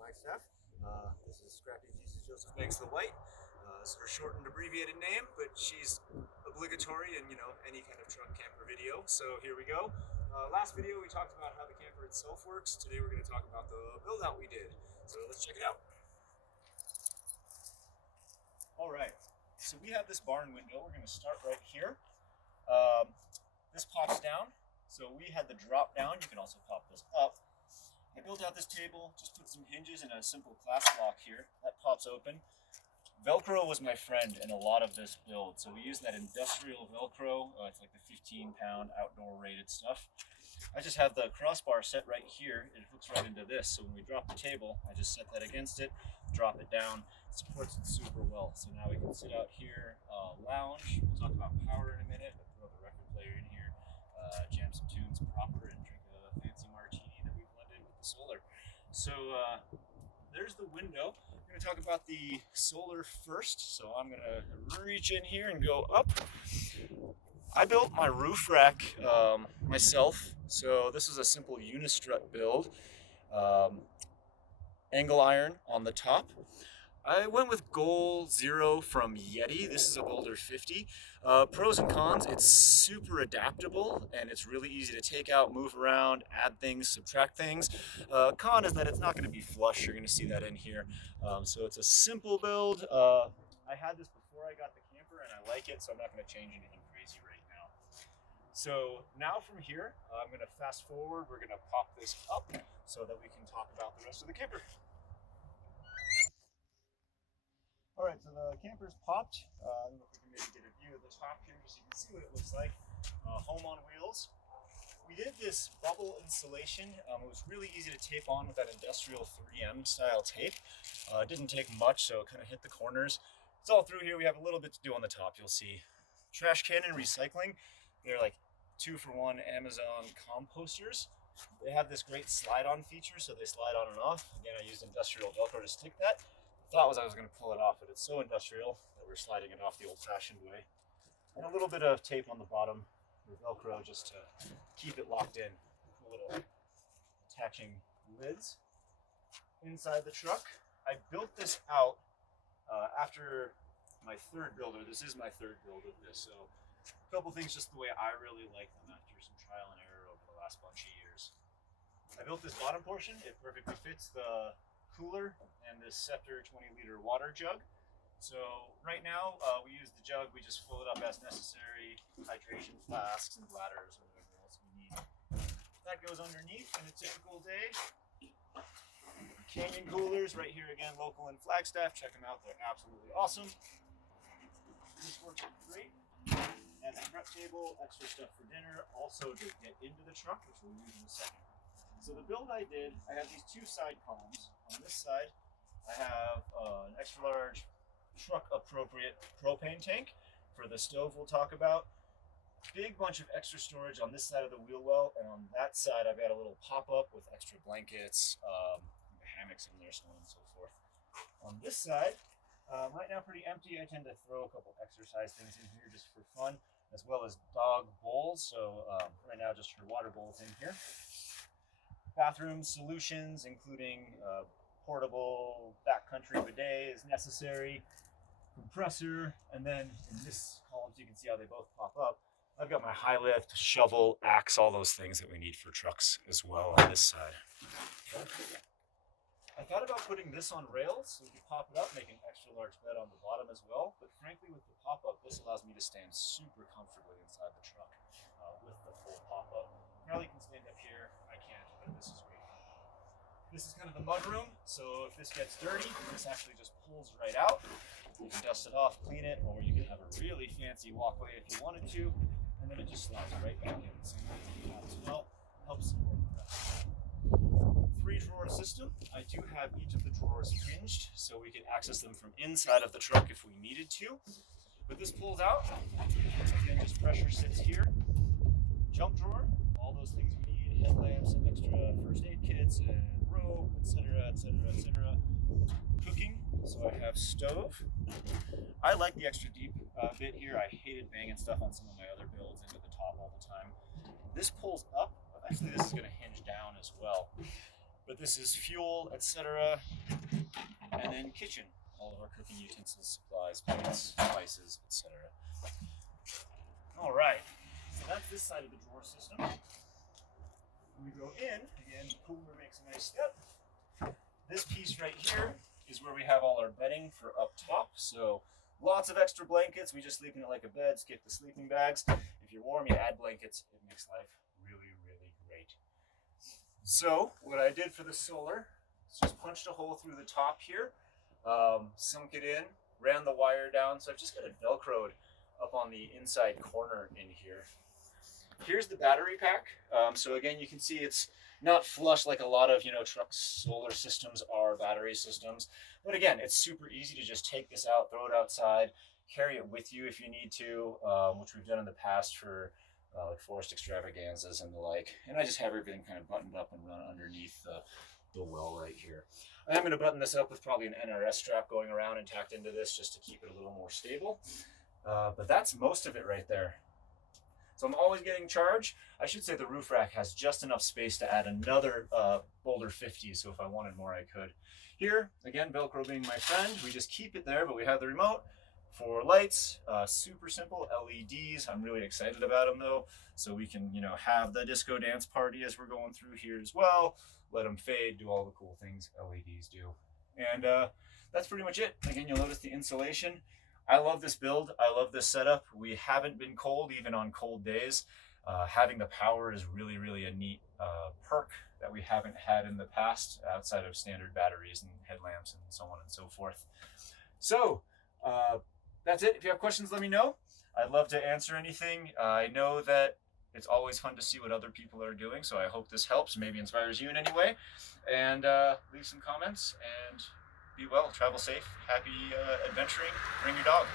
Flagstaff. This is Scrappy Jesus Joseph Banks the White. It's her short and abbreviated name, but she's obligatory in any kind of truck camper video. So here we go. Last video we talked about how the camper itself works. Today we're going to talk about the build out we did. So let's check it out. All right. So we have this barn window. We're going to start right here. This pops down. So we had the drop down. You can also pop this up. I built out this table, just put some hinges and a simple class block here. That pops open. Velcro was my friend in a lot of this build. So we used that industrial Velcro. It's like the 15-pound outdoor rated stuff. I just have the crossbar set right here. It hooks right into this. So when we drop the table, I just set that against it, drop it down. It supports it super well. So now we can sit out here, lounge. We'll talk about power in a minute. I'll throw the record player in here, jam some tunes proper, and drink a fancy martini that we blended with the solar. So there's the window. I'm going to talk about the solar first. So I'm going to reach in here and go up. I built my roof rack myself. So this is a simple unistrut build. Angle iron on the top. I went with Goal Zero from Yeti. This is a Boulder 50. Pros and cons, it's super adaptable and it's really easy to take out, move around, add things, subtract things. Con is that it's not going to be flush. You're going to see that in here. So it's a simple build. I had this before I got the camper and I like it, so I'm not going to change anything crazy right now. So now from here, I'm going to fast forward. We're going to pop this up so that we can talk about the rest of the camper. All right, so the camper's popped. I don't know if we can maybe get a view of the top here so you can see what it looks like. Home on wheels. We did this bubble insulation. It was really easy to tape on with that industrial 3M style tape. It didn't take much, so it kind of hit the corners. It's all through here. We have a little bit to do on the top, you'll see. Trash can and recycling. They're like 2-for-1 Amazon composters. They have this great slide-on feature, so they slide on and off. Again, I used industrial Velcro to stick that. Thought I was going to pull it off, but it's so industrial that we're sliding it off the old-fashioned way. And a little bit of tape on the bottom with Velcro just to keep it locked in. Cool little attaching lids inside the truck. I built this out after my third builder. This is my third build of this, so a couple things just the way I really like them after some trial and error over the last bunch of years. I built this bottom portion. It perfectly fits the cooler and this Scepter 20-liter water jug. So right now we use the jug, we just fill it up as necessary, hydration flasks and bladders or whatever else we need. That goes underneath in a typical day. Canyon coolers right here again, local in Flagstaff. Check them out, they're absolutely awesome. This works great. And the prep table, extra stuff for dinner, also to get into the truck, which we'll use in a second. So the build I did, I have these two side columns. On this side, I have an extra large truck appropriate propane tank for the stove we'll talk about. Big bunch of extra storage on this side of the wheel well, and on that side I've got a little pop-up with extra blankets, hammocks in there, so on and so forth. On this side, right now pretty empty. I tend to throw a couple exercise things in here just for fun, as well as dog bowls. So right now just her water bowls in here. Bathroom solutions, including portable backcountry bidet is necessary, compressor, and then in this column, so you can see how they both pop up, I've got my high lift, shovel, axe, all those things that we need for trucks as well on this side. I thought about putting this on rails so we could pop it up, make an extra large bed on the bottom as well, but frankly with the pop-up, this allows me to stand super comfortably inside the truck with the full pop-up. Probably can stand up here. I can't, but this is great. This is kind of the mud room, so if this gets dirty, this actually just pulls right out. You can dust it off, clean it, or you can have a really fancy walkway if you wanted to, and then it just slides right back in. So as well, helps support the rest. 3-drawer system. I do have each of the drawers hinged, so we can access them from inside of the truck if we needed to. But this pulls out, again, just pressure sits here. Jump drawer, all those things we need, headlamps and extra first aid kits and rope, etc., etc., etc. Cooking, so I have stove. I like the extra deep bit here. I hated banging stuff on some of my other builds into the top all the time. This pulls up. Actually, this is going to hinge down as well. But this is fuel, etc. And then kitchen, all of our cooking utensils, supplies, plates, spices, etc. All right, so that's this side of the drawer system. When we go in, again, the cooler makes a nice step. This piece right here is where we have all our bedding for up top. So lots of extra blankets. We just sleep in it like a bed, skip the sleeping bags. If you're warm, you add blankets. It makes life really, really great. So what I did for the solar is just punched a hole through the top here, sunk it in, ran the wire down. So I've just got it Velcroed up on the inside corner in here. Here's the battery pack. So again, you can see it's not flush like a lot of, truck solar systems are battery systems. But again, it's super easy to just take this out, throw it outside, carry it with you if you need to, which we've done in the past for like forest extravaganzas and the like. And I just have everything kind of buttoned up and run underneath the well right here. I am going to button this up with probably an NRS strap going around and tacked into this just to keep it a little more stable. But that's most of it right there. So I'm always getting charged. I should say the roof rack has just enough space to add another Boulder 50, so if I wanted more, I could. Here, again, Velcro being my friend, we just keep it there, but we have the remote for lights, super simple LEDs. I'm really excited about them though, so we can, have the disco dance party as we're going through here as well. Let them fade, do all the cool things LEDs do. And that's pretty much it. Again, you'll notice the insulation. I love this build. I love this setup. We haven't been cold even on cold days. Having the power is really, really a neat perk that we haven't had in the past outside of standard batteries and headlamps and so on and so forth. So that's it. If you have questions, let me know. I'd love to answer anything. I know that it's always fun to see what other people are doing, so I hope this helps, maybe inspires you in any way. And leave some comments and be well, travel safe, happy adventuring, bring your dog.